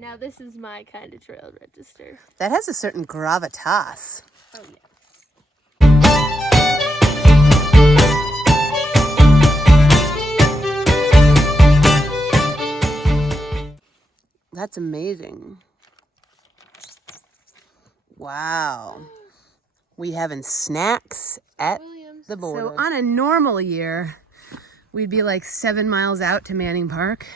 Now this is my kind of trail register. That has a certain gravitas. Oh yeah. That's amazing. Wow. We having snacks at the border. So on a normal year, we'd be like 7 miles out to Manning Park.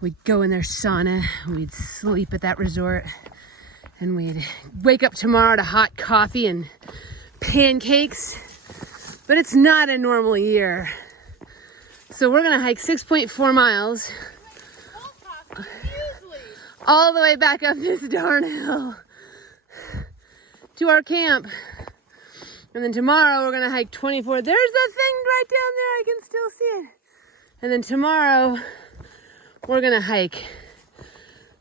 We'd go in their sauna, we'd sleep at that resort, and we'd wake up tomorrow to hot coffee and pancakes. But it's not a normal year. So we're gonna hike 6.4 miles all the way back up this darn hill to our camp. And then tomorrow we're gonna hike 24. There's the thing right down there, I can still see it. And then tomorrow we're gonna hike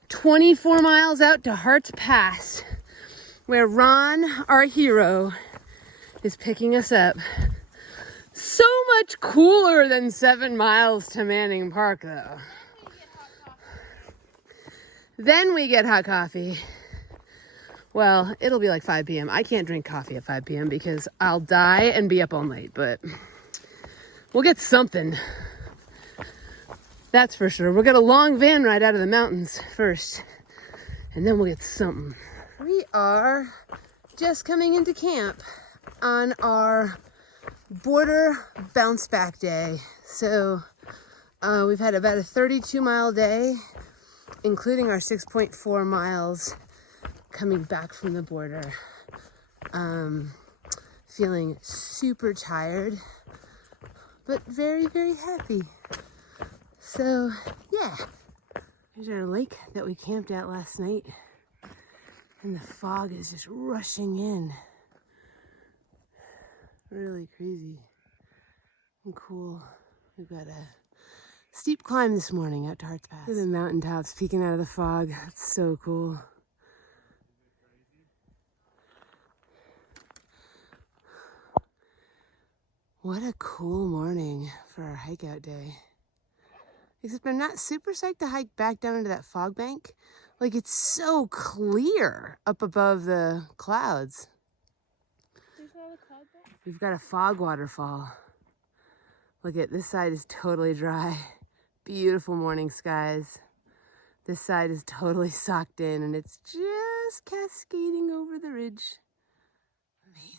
24 miles out to Hart's Pass, where Ron, our hero, is picking us up. So much cooler than 7 miles to Manning Park, though. Then we get hot coffee. Well, it'll be like 5 p.m. I can't drink coffee at 5 p.m. because I'll die and be up all night, but we'll get something. That's for sure. We'll get a long van ride out of the mountains first, and then we'll get something. We are just coming into camp on our border bounce back day. So we've had about a 32-mile day, including our 6.4 miles coming back from the border. Feeling super tired, but very, very happy. So, yeah. Here's our lake that we camped at last night. And the fog is just rushing in. Really crazy and cool. We've got a steep climb this morning out to Hart's Pass. Look at the mountaintops peeking out of the fog. That's so cool. What a cool morning for our hike out day. Except I'm not super psyched to hike back down into that fog bank. Like, it's so clear up above the clouds. There's not a cloud bank? We've got a fog waterfall. Look at this side is totally dry. Beautiful morning skies. This side is totally socked in and it's just cascading over the ridge. Amazing.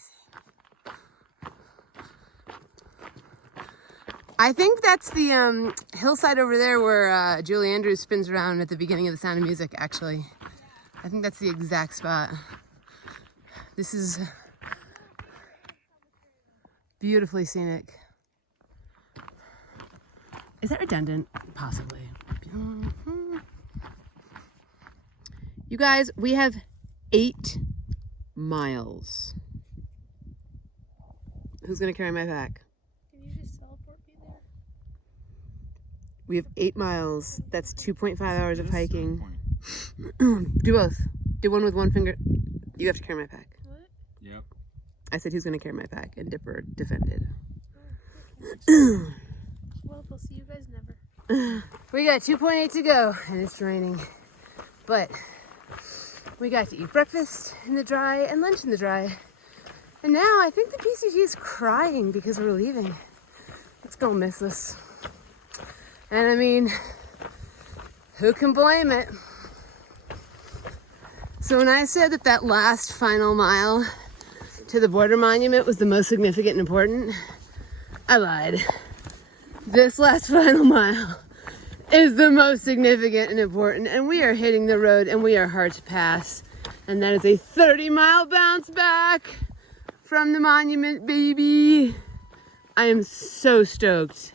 I think that's the hillside over there where Julie Andrews spins around at the beginning of The Sound of Music, actually. I think that's the exact spot. This is beautifully scenic. Is that redundant? Possibly. You guys, we have 8 miles. Who's gonna carry my pack? Can you just teleport me there? We have 8 miles. That's 2.5 hours of hiking. Do both. Do one with one finger. You have to carry my pack. What? Yep. I said who's gonna carry my pack, and Dipper defended. Well, we'll see you guys never. We got 2.8 to go, and it's raining. But we got to eat breakfast in the dry and lunch in the dry. And now I think the PCT is crying because we're leaving. It's gonna miss us. And I mean, who can blame it? So when I said that last final mile to the border monument was the most significant and important, I lied. This last final mile is the most significant and important, and we are hitting the road and we are Hart's Pass. And that is a 30-mile bounce back from the monument, baby. I am so stoked.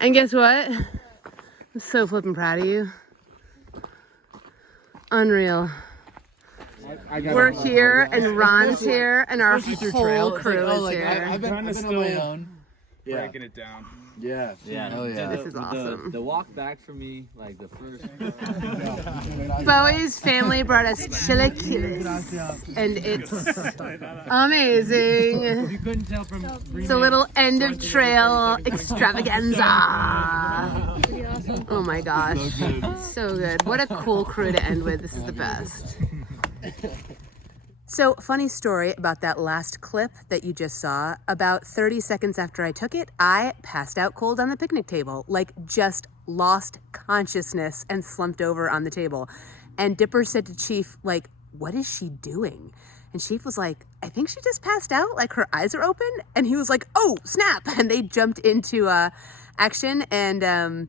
And guess what? I'm so flippin' proud of you. Unreal. We're here, and Ron's here, and our whole crew is here. I've been on my own. Breaking it down. Yeah. Hell yeah. This is awesome. The walk back for me, like the first. Bowie's family brought us chilaquiles, and it's amazing. If you couldn't tell from It's a little end of trail extravaganza. Oh my gosh. So good. What a cool crew to end with. This is the best. So, funny story about that last clip that you just saw. About 30 seconds after I took it, I passed out cold on the picnic table, like just lost consciousness and slumped over on the table. And Dipper said to Chief, like, what is she doing? And Chief was like, I think she just passed out, like her eyes are open. And he was like, oh, snap. And they jumped into action. And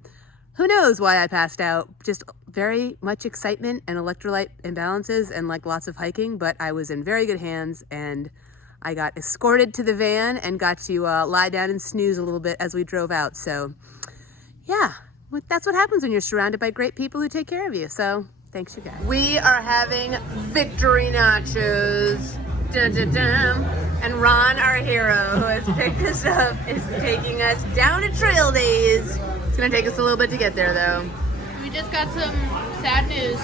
who knows why I passed out. Just very much excitement and electrolyte imbalances and like lots of hiking. But I was in very good hands and I got escorted to the van and got to lie down and snooze a little bit as we drove out. So yeah, that's what happens when you're surrounded by great people who take care of you. So thanks, you guys. We are having victory nachos. Dun, dun, dun. And Ron, our hero, who has picked us up, is taking us down to trail days. It's gonna take us a little bit to get there though. We just got some sad news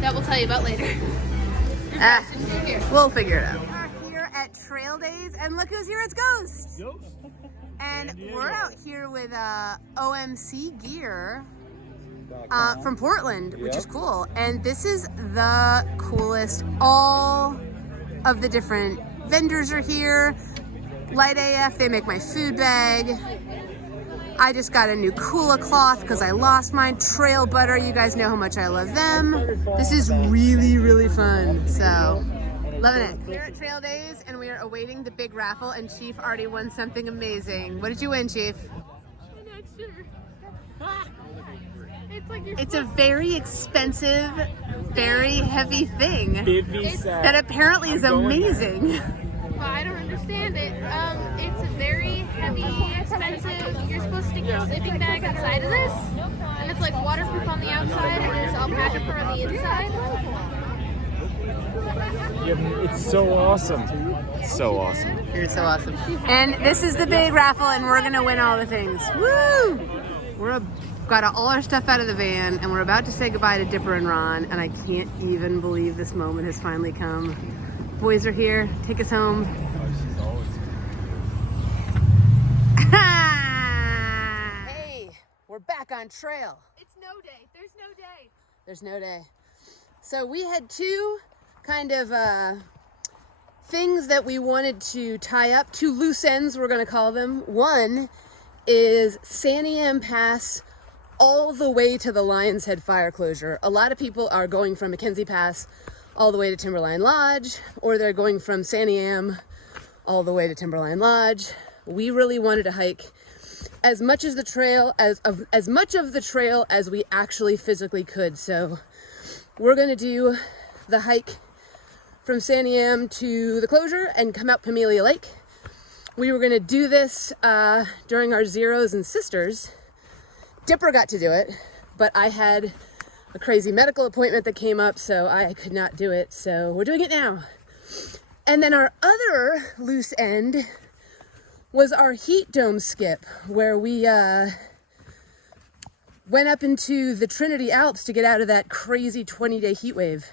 that we'll tell you about later. We'll figure it out. We are here at Trail Days, and look who's here, it's Ghost. And we're out here with OMC gear from Portland, which is cool. And this is the coolest. All of the different vendors are here. Light AF, they make my food bag. I just got a new Kula cloth because I lost mine. Trail Butter, you guys know how much I love them. This is really, really fun. So, loving it. We're at Trail Days and we are awaiting the big raffle, and Chief already won something amazing. What did you win, Chief? It's a very expensive, very heavy thing that apparently is amazing. Well, I don't understand it. It's very heavy, expensive. You're supposed to stick your sleeping bag inside of this, and it's like waterproof on the outside, and there's alpaca fur on the inside. Yeah, it's so awesome. It's so awesome. You're so awesome. And this is the big raffle, and we're gonna win all the things. Woo! Got all our stuff out of the van, and we're about to say goodbye to Dipper and Ron, and I can't even believe this moment has finally come. Boys are here. Take us home. Hey, we're back on trail. It's no day. There's no day. There's no day. So we had two kind of things that we wanted to tie up, two loose ends we're going to call them. One is Santiam Pass all the way to the Lion's Head fire closure. A lot of people are going from Mackenzie Pass all the way to Timberline Lodge, or they're going from Santiam all the way to Timberline Lodge. We really wanted to hike as much of the trail as we actually physically could. So we're gonna do the hike from Santiam to the closure and come out Pamelia Lake. We were gonna do this during our Zeros and Sisters. Dipper got to do it, but I had a crazy medical appointment that came up, so I could not do it. So we're doing it now. And then our other loose end was our heat dome skip, where we went up into the Trinity Alps to get out of that crazy 20-day heat wave.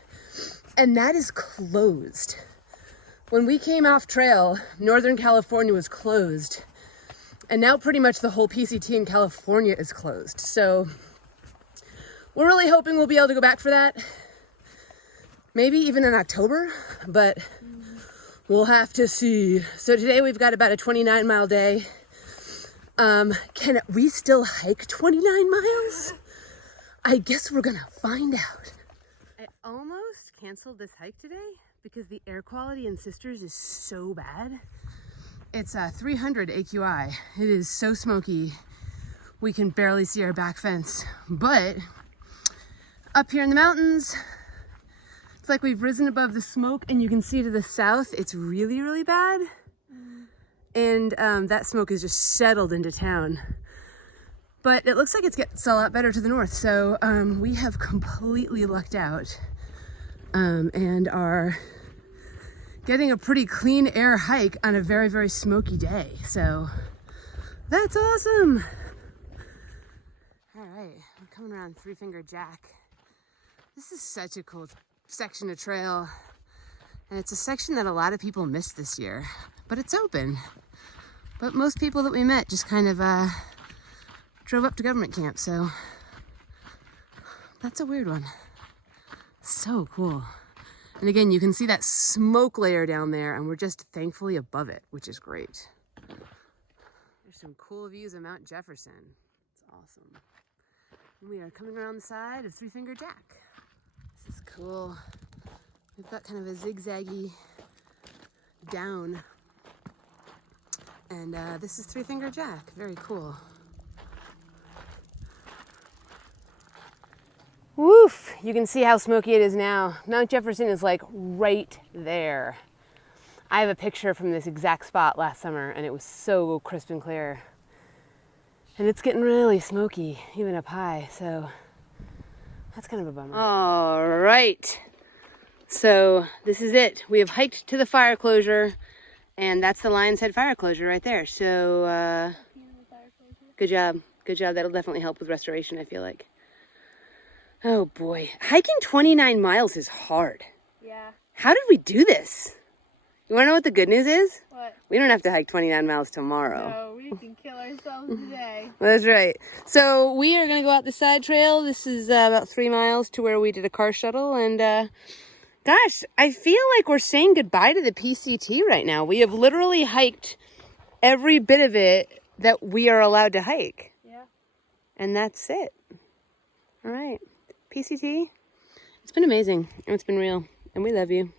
And that is closed. When we came off trail, Northern California was closed. And now pretty much the whole PCT in California is closed. So we're really hoping we'll be able to go back for that. Maybe even in October, but we'll have to see. So today we've got about a 29-mile day. Can we still hike 29 miles? I guess we're gonna find out. I almost canceled this hike today because the air quality in Sisters is so bad. It's 300 AQI. It is so smoky. We can barely see our back fence. But up here in the mountains, it's like we've risen above the smoke, and you can see to the south, it's really, really bad. And that smoke is just settled into town. But it looks like it gets a lot better to the north. So we have completely lucked out and are getting a pretty clean air hike on a very, very smoky day. So that's awesome. All right, we're coming around Three Finger Jack. This is such a cool section of trail. And it's a section that a lot of people missed this year, but it's open. But most people that we met just kind of drove up to government camp, so that's a weird one. So cool. And again, you can see that smoke layer down there, and we're just thankfully above it, which is great. There's some cool views of Mount Jefferson. It's awesome. And we are coming around the side of Three Finger Jack. This is cool. We've got kind of a zigzaggy down. And this is Three Finger Jack. Very cool. Woof! You can see how smoky it is now. Mount Jefferson is like right there. I have a picture from this exact spot last summer, and it was so crisp and clear. And it's getting really smoky, even up high, so that's kind of a bummer. All right. So this is it. We have hiked to the fire closure, and that's the Lion's Head fire closure right there. So good job. Good job. That'll definitely help with restoration, I feel like. Oh boy. Hiking 29 miles is hard. Yeah. How did we do this? You want to know what the good news is? What? We don't have to hike 29 miles tomorrow. No, we can kill ourselves today. That's right. So we are going to go out the side trail. This is about 3 miles to where we did a car shuttle. And gosh, I feel like we're saying goodbye to the PCT right now. We have literally hiked every bit of it that we are allowed to hike. Yeah. And that's it. All right. PCT, it's been amazing. And it's been real. And we love you.